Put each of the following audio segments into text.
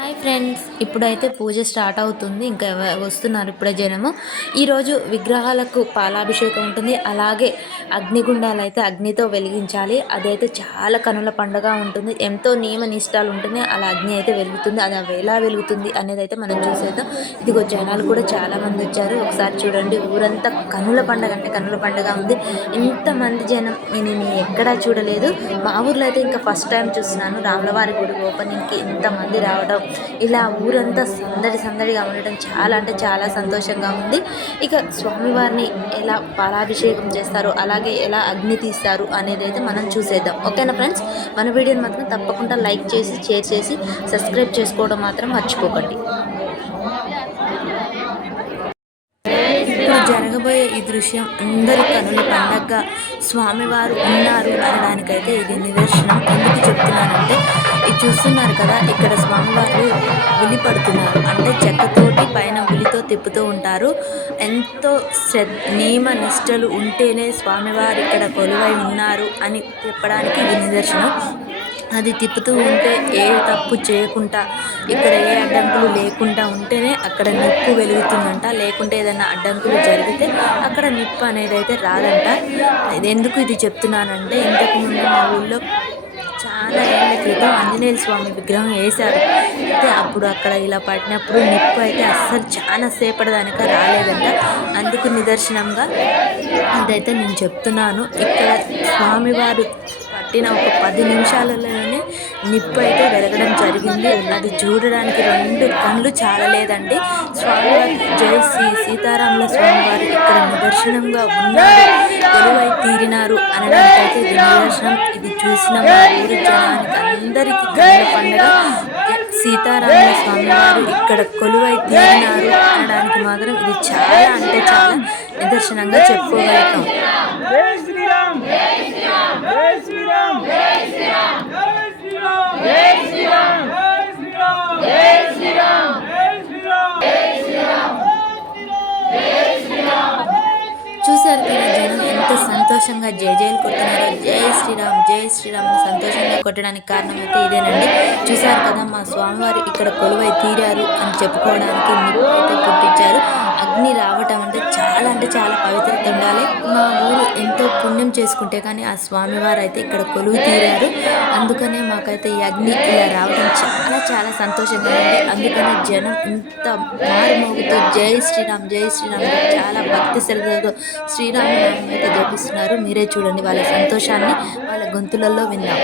Hi friends ఇప్పుడైతే పూజ start అవుతుంది. ఇంకా వస్తున్నారు ఇప్పుడే జనము. ఈరోజు విగ్రహాలకు పాలాభిషేకం ఉంటుంది. అలాగే అగ్నిగుండాలు అయితే అగ్నితో వెలిగించాలి. అదైతే చాలా కనుల పండుగ ఉంటుంది. ఎంతో నియమ నిష్టాలు ఉంటేనే అలా అగ్ని అయితే వెలుగుతుంది. అది అవి ఎలా వెలుగుతుంది అనేది అయితే మనం చూసేద్దాం. ఇదిగో జనాలు కూడా చాలామంది వచ్చారు. ఒకసారి చూడండి. ఊరంతా కనుల పండుగ అంటే కనుల పండుగ ఉంది. ఇంతమంది జనం నేను ఎక్కడా చూడలేదు. మా ఊర్లో అయితే ఇంకా ఫస్ట్ టైం చూస్తున్నాను. రాములవారి గుడి ఓపెనింగ్కి ఇంతమంది రావడం ఇలా ఊరంతా సందడి సందడిగా ఉండటం చాలా అంటే చాలా సంతోషంగా ఉంది. ఇక స్వామివారిని ఎలా పాలాభిషేకం చేస్తారు అలాగే ఎలా అగ్ని తీస్తారు అనేది అయితే మనం చూసేద్దాం. ఓకేనా ఫ్రెండ్స్? మన వీడియోని మాత్రం తప్పకుండా లైక్ చేసి షేర్ చేసి సబ్స్క్రైబ్ చేసుకోవడం మాత్రం మర్చిపోకండి. ఇప్పుడు జరగబోయే ఈ దృశ్యం అందరి కనుల పండగగా స్వామివారు ఉన్నారు అనడానికైతే ఇది నిదర్శనం. ఎందుకు చెప్తున్నానంటే చూస్తున్నారు కదా ఇక్కడ స్వామివారు ఉలి పడుతున్నారు. అంటే చెక్కతోటి పైన ఉలితో తిప్పుతూ ఉంటారు. ఎంతో శ్రద్ధ నియమ నిష్టలు ఉంటేనే స్వామివారు ఇక్కడ కొలువై ఉన్నారు అని చెప్పడానికి ఇది నిదర్శనం. అది తిప్పుతూ ఉంటే ఏ తప్పు చేయకుండా ఇక్కడ ఏ అడ్డంకులు లేకుండా ఉంటేనే అక్కడ నిప్పు వెలుగుతుందంట. లేకుంటే ఏదైనా అడ్డంకులు జరిగితే అక్కడ నిప్పు అనేది అయితే రాదంట. ఇది ఎందుకు ఇది చెప్తున్నానంటే ఇంతకుముందు మా ఊళ్ళో చాలా ఏళ్ళ క్రితం ఆంజనేయ స్వామి విగ్రహం వేశారు. అయితే అప్పుడు అక్కడ ఇలా పడినప్పుడు నిప్పు అయితే అస్సలు చాలా సేపటిదానిక రాలేదంట. అందుకు నిదర్శనంగా అదైతే నేను చెప్తున్నాను. ఇక్కడ స్వామివారు పట్టిన ఒక పది నిమిషాలలో నిప్పు అయితే వెలగడం జరిగింది. అది చూడడానికి రెండు కళ్ళు చాలలేదండి. స్వామివారి జై శ్రీ సీతారాముల స్వామివారు ఇక్కడ నిదర్శనంగా ఉన్నారు. కొలువై తీరినారు అనడానికైతే ఇది నిదర్శనం ఇది చూసిన మా ఊరి జనానికి అందరికీ కళ్ళ పండుగ. సీతారాముల స్వామివారు ఇక్కడ కొలువై తీరినారు అనడానికి మాత్రం ఇది చాలా అంటే చాలా నిదర్శనంగా చెప్పుకోగలుగుతాం. సంతోషంగా జై జైలు కొడుతున్నారో జై శ్రీరామ్ జై శ్రీరామ్ సంతోషంగా కొట్టడానికి కారణం అయితే ఇదేనండి. చూశారు కదా మా స్వామివారు ఇక్కడ కొలువై తీరారు అని చెప్పుకోవడానికి నిప్పు అయితే పుట్టించారు అగ్ని రావటం చాలా అంటే చాలా పవిత్రత ఉండాలి. మా ఊరు ఎంతో పుణ్యం చేసుకుంటే కానీ ఆ స్వామివారు అయితే ఇక్కడ కొలువు తీరారు. అందుకనే మాకైతే ఈ అగ్ని ఇలా రావడం చాలా చాలా సంతోషంగా ఉంది. అందుకనే జనం ఇంత మారుమోగుతూ జై శ్రీరామ్ జై శ్రీరామ్ చాలా భక్తి శ్రద్ధలతో శ్రీరామనామం అయితే జపిస్తున్నారు. మీరే చూడండి వాళ్ళ సంతోషాన్ని. వాళ్ళ గొంతులలో విందాం.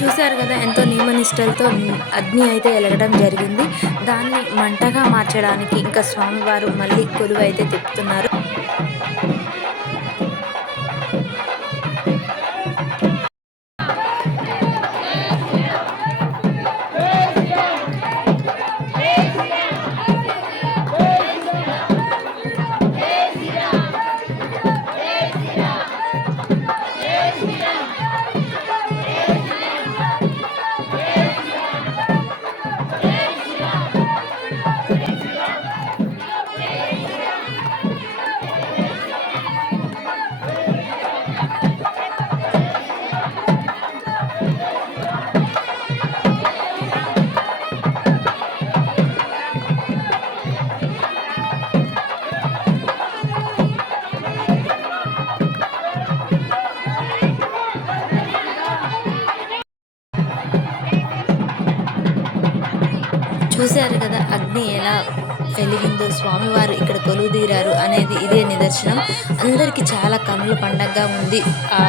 చూశారు కదా ఎంతో నియమనిష్టలతో అగ్ని అయితే వెలగడం జరిగింది. దాన్ని మంటగా మార్చడానికి ఇంకా స్వామివారు మళ్ళీ కొలువు అయితే తిప్పుతున్నారు. అగ్ని ఎలా వెలిగిందో స్వామివారు ఇక్కడ కొలువు తీరారు అనేది ఇదే నిదర్శనం. అందరికీ చాలా కనుల పండగగా ఉంది. ఆ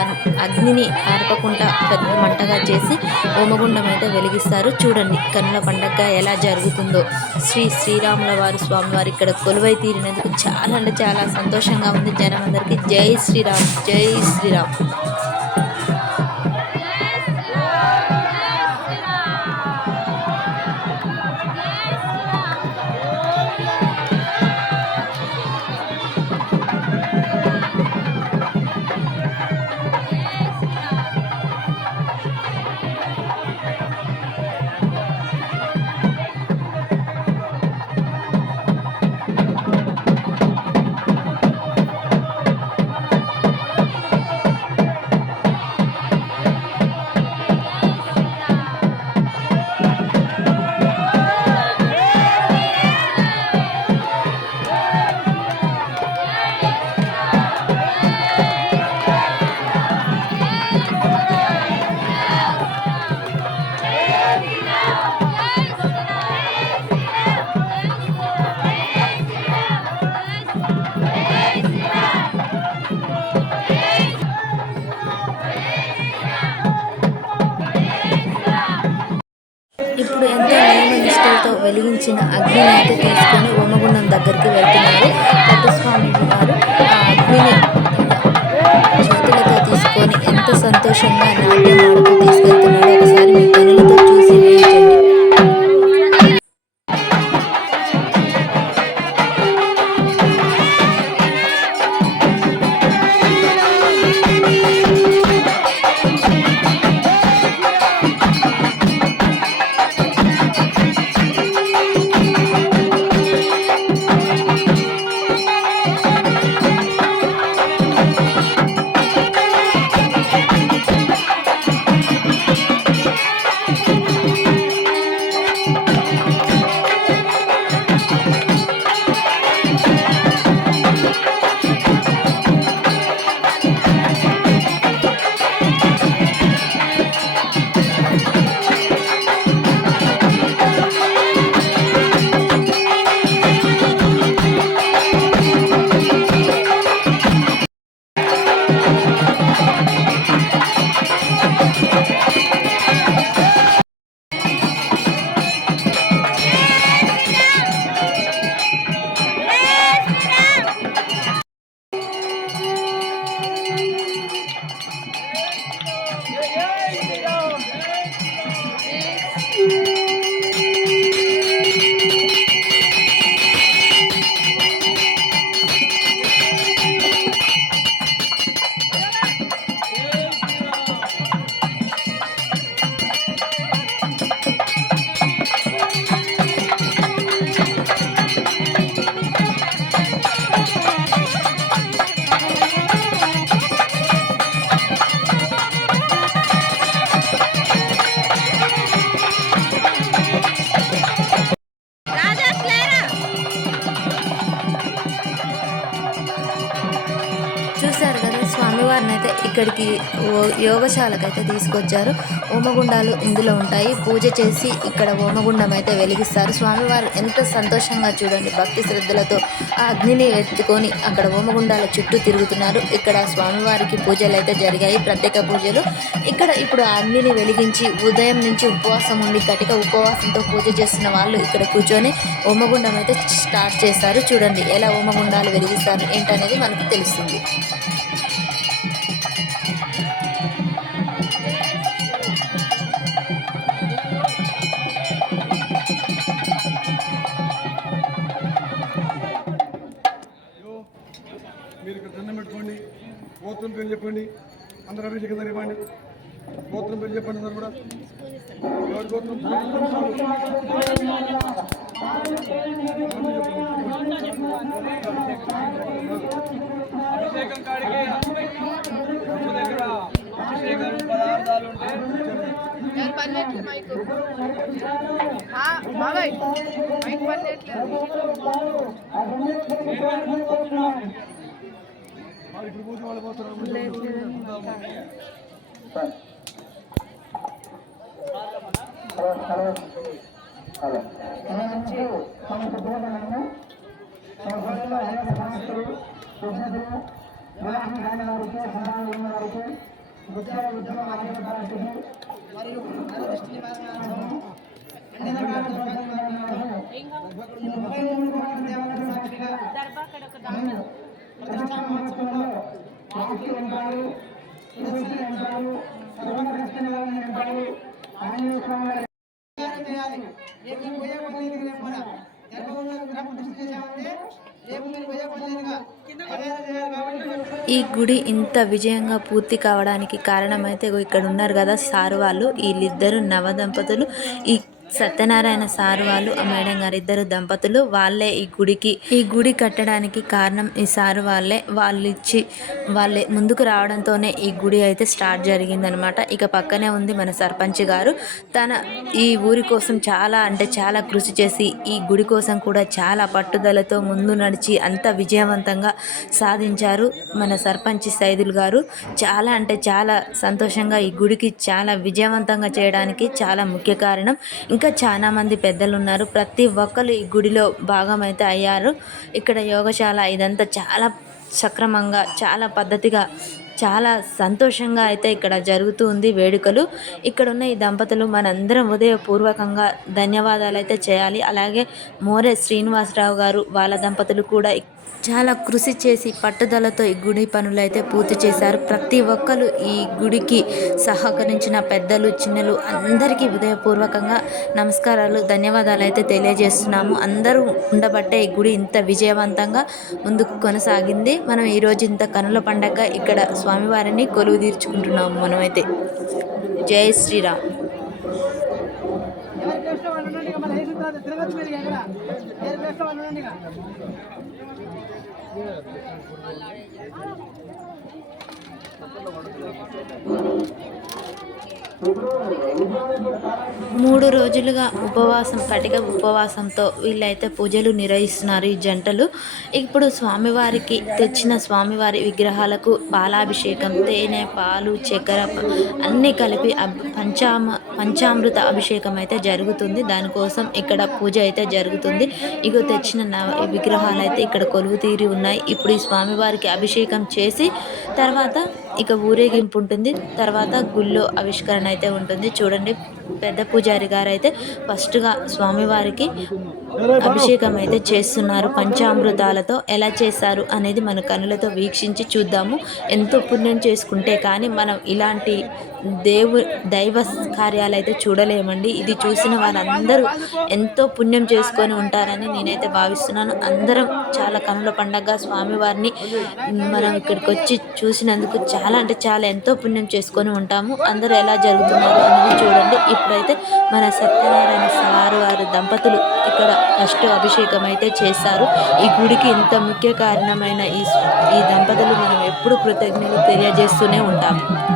అగ్నిని ఆర్పకుండా పెద్ద మంటగా చేసి హోమగుండం అయితే వెలిగిస్తారు. చూడండి కనుల పండగ ఎలా జరుగుతుందో. శ్రీ శ్రీరాముల వారు స్వామివారు ఇక్కడ కొలువై తీరినందుకు చాలా అంటే చాలా సంతోషంగా ఉంది. జనం అందరికీ జై శ్రీరామ్ జై శ్రీరామ్. వెలిగించిన అగ్నిని ఇక్కడికి యోగశాలకు అయితే తీసుకొచ్చారు. హోమగుండాలు ఇందులో ఉంటాయి. పూజ చేసి ఇక్కడ హోమగుండం అయితే వెలిగిస్తారు. స్వామివారు ఎంత సంతోషంగా చూడండి. భక్తి శ్రద్ధలతో ఆ అగ్నిని ఎత్తుకొని అక్కడ హోమగుండాల చుట్టూ తిరుగుతున్నారు. ఇక్కడ స్వామివారికి పూజలు అయితే జరిగాయి. ప్రత్యేక పూజలు. ఇక్కడ ఇప్పుడు ఆ అగ్నిని వెలిగించి ఉదయం నుంచి ఉపవాసం ఉండి కటిక ఉపవాసంతో పూజ చేస్తున్న వాళ్ళు ఇక్కడ కూర్చొని హోమగుండం అయితే స్టార్ట్ చేస్తారు చూడండి ఎలా హోమగుండాలు వెలిగిస్తారు ఏంటనేది మనకు తెలుస్తుంది. మీరు ఇక్కడ దండం పెట్టుకోండి. గోత్రం పేరు చెప్పండి. అందరూ అభిషేకం ఇవ్వండి గోత్రం పేరు చెప్పండి అందరు కూడా. ఎవరి గోత్రం అభిషేకం కాడికి. దగ్గర అభిషేకం పదార్థాలు మైక్ పనిచేయట్లేదు వాళ్ళు ఇప్పుడు పూజ వాళ్ళు పోతున్నారు మరియు నర దృష్టి నివారణార్థం అన్ని రకాల ముప్పై మూడు కోట్ల మహోత్సవంలో ఉంటారు తులసి ఆంజనేయ స్వామి చేయాలి. రేపు పోయే రేపు గర్భంలో చేశామంటే రేపు పోయే ఈ గుడి ఇంత విజయంగా పూర్తి కావడానికి కారణమైతే ఇక్కడ ఉన్నారు కదా సారు వాళ్ళు. వీళ్ళిద్దరు నవదంపతులు. ఈ సత్యనారాయణ సారు వాళ్ళు ఆ మేడం గారు ఇద్దరు దంపతులు వాళ్ళే ఈ గుడికి ఈ గుడి కట్టడానికి కారణం ఈ సారు వాళ్ళే. వాళ్ళు ఇచ్చి వాళ్ళే ముందుకు రావడంతోనే ఈ గుడి అయితే స్టార్ట్ జరిగిందనమాట. ఇక పక్కనే ఉంది మన సర్పంచ్ గారు. తన ఈ ఊరి కోసం చాలా అంటే చాలా కృషి చేసి ఈ గుడి కోసం కూడా చాలా పట్టుదలతో ముందు నడిచి అంత విజయవంతంగా సాధించారు మన సర్పంచ్ సైదుల్ గారు. చాలా అంటే చాలా సంతోషంగా ఈ గుడికి చాలా విజయవంతంగా చేయడానికి చాలా ముఖ్య కారణం. ఇంకా చాలా మంది పెద్దలు ఉన్నారు ప్రతి ఒక్కరు ఈ గుడిలో భాగం అయితే అయ్యారు. ఇక్కడ యోగశాల ఇదంతా చాలా సక్రమంగా చాలా పద్ధతిగా చాలా సంతోషంగా అయితే ఇక్కడ జరుగుతూ ఉంది వేడుకలు. ఇక్కడ ఉన్న ఈ దంపతులు మనందరం ఉదయపూర్వకంగా ధన్యవాదాలు అయితే చేయాలి. అలాగే మోరే శ్రీనివాసరావు గారు వాళ్ళ దంపతులు కూడా చాలా కృషి చేసి పట్టుదలతో ఈ గుడి పనులు అయితే పూర్తి చేశారు. ప్రతి ఒక్కరు ఈ గుడికి సహకరించిన పెద్దలు చిన్నలు అందరికీ హృదయపూర్వకంగా నమస్కారాలు ధన్యవాదాలు అయితే తెలియజేస్తున్నాము. అందరూ ఉండబట్టే ఈ గుడి ఇంత విజయవంతంగా ముందుకు కొనసాగింది. మనం ఈరోజు ఇంత కనుల పండగ ఇక్కడ స్వామివారిని కొలువు తీర్చుకుంటున్నాము మనమైతే. జై శ్రీరామ్. Thank you. మూడు రోజులుగా ఉపవాసం కటిక ఉపవాసంతో వీళ్ళైతే పూజలు నిర్వహిస్తున్నారు ఈ జంటలు. ఇప్పుడు స్వామివారికి తెచ్చిన స్వామివారి విగ్రహాలకు పాలాభిషేకం తేనె పాలు చక్కెర అన్నీ కలిపి పంచామ పంచామృత అభిషేకం అయితే జరుగుతుంది. దానికోసం ఇక్కడ పూజ అయితే జరుగుతుంది. ఇగో తెచ్చిన నవ విగ్రహాలు అయితే ఇక్కడ కొలువు తీరి ఉన్నాయి. ఇప్పుడు ఈ స్వామివారికి అభిషేకం చేసి తర్వాత ఇక ఊరేగింపు ఉంటుంది. తర్వాత గుళ్ళో ఆవిష్కరణ అయితే ఉంటుంది. చూడండి పెద్ద పూజారి గారు అయితే ఫస్ట్గా స్వామివారికి అభిషేకం అయితే చేస్తున్నారు. పంచామృతాలతో ఎలా చేస్తారు అనేది మన కనులతో వీక్షించి చూద్దాము. ఎంతో పుణ్యం చేసుకుంటే కానీ మనం ఇలాంటి దేవు దైవ కార్యాలు అయితే చూడలేమండి. ఇది చూసిన వారందరూ ఎంతో పుణ్యం చేసుకొని ఉంటారని నేనైతే భావిస్తున్నాను. అందరం చాలా కనుల పండగ స్వామివారిని మనం ఇక్కడికి వచ్చి చూసినందుకు చాలా అంటే చాలా ఎంతో పుణ్యం చేసుకొని ఉంటాము. అందరూ ఎలా జరుగుతున్నారు అనేది చూడండి. ఇప్పుడైతే మన సత్యనారాయణ సారు వారి దంపతులు ఇక్కడ ఫస్ట్ అభిషేకం అయితే చేశారు. ఈ గుడికి ఇంత ముఖ్య కారణమైన ఈ ఈ దంపతులు మనం ఎప్పుడు కృతజ్ఞతలు తెలియజేస్తూనే ఉంటాము.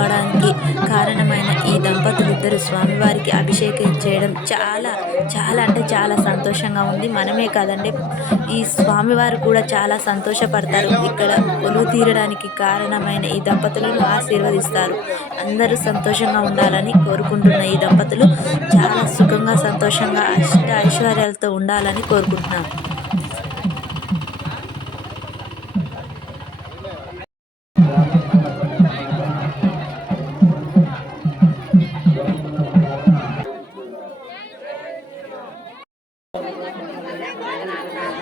కావడానికి కారణమైన ఈ దంపతులు ఇద్దరు స్వామివారికి అభిషేకం చేయడం చాలా చాలా అంటే చాలా సంతోషంగా ఉంది. మనమే కాదండి ఈ స్వామివారు కూడా చాలా సంతోషపడతారు. ఇక్కడ కొలువు తీరడానికి కారణమైన ఈ దంపతులను ఆశీర్వదిస్తారు. అందరూ సంతోషంగా ఉండాలని కోరుకుంటున్న ఈ దంపతులు చాలా సుఖంగా సంతోషంగా అష్ట ఐశ్వర్యాలతో ఉండాలని కోరుకుంటున్నాను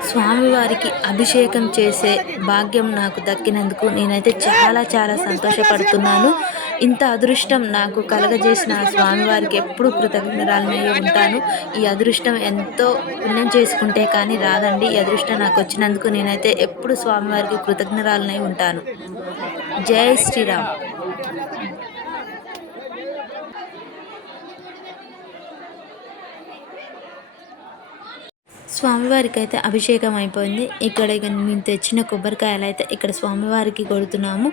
స్వామివారికి అభిషేకం చేసే భాగ్యం నాకు దక్కినందుకు నేనైతే చాలా చాలా సంతోషపడుతున్నాను. ఇంత అదృష్టం నాకు కలగజేసిన స్వామివారికి ఎప్పుడూ కృతజ్ఞరాలనే ఉంటాను. ఈ అదృష్టం ఎంతో పుణ్యం చేసుకుంటే కానీ రాదండి. ఈ అదృష్టం నాకు వచ్చినందుకు నేనైతే ఎప్పుడు స్వామివారికి కృతజ్ఞరాలనే ఉంటాను. జై శ్రీరామ్. స్వామివారికి అయితే అభిషేకం అయిపోయింది. ఇక్కడ ఇక మేము తెచ్చిన కొబ్బరికాయలు అయితే ఇక్కడ స్వామివారికి కొడుతున్నాము.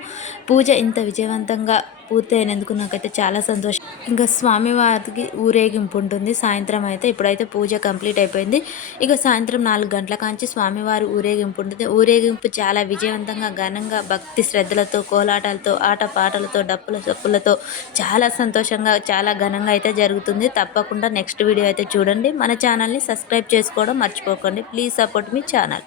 పూజ ఇంత విజయవంతంగా పూర్తయినందుకు నాకైతే చాలా సంతోషం. ఇంకా స్వామివారికి ఊరేగింపు ఉంటుంది సాయంత్రం అయితే ఇప్పుడైతే పూజ కంప్లీట్ అయిపోయింది. ఇక సాయంత్రం నాలుగు గంటల కాంచి స్వామివారి ఊరేగింపు ఉంటుంది ఊరేగింపు చాలా విజయవంతంగా ఘనంగా భక్తి శ్రద్ధలతో కోలాటాలతో ఆట పాటలతో డప్పుల చప్పులతో చాలా సంతోషంగా చాలా ఘనంగా అయితే జరుగుతుంది. తప్పకుండా నెక్స్ట్ వీడియో అయితే చూడండి. మన ఛానల్ని సబ్స్క్రైబ్ చేసుకోవడం మర్చిపోకండి. ప్లీజ్ సపోర్ట్ మీ ఛానల్.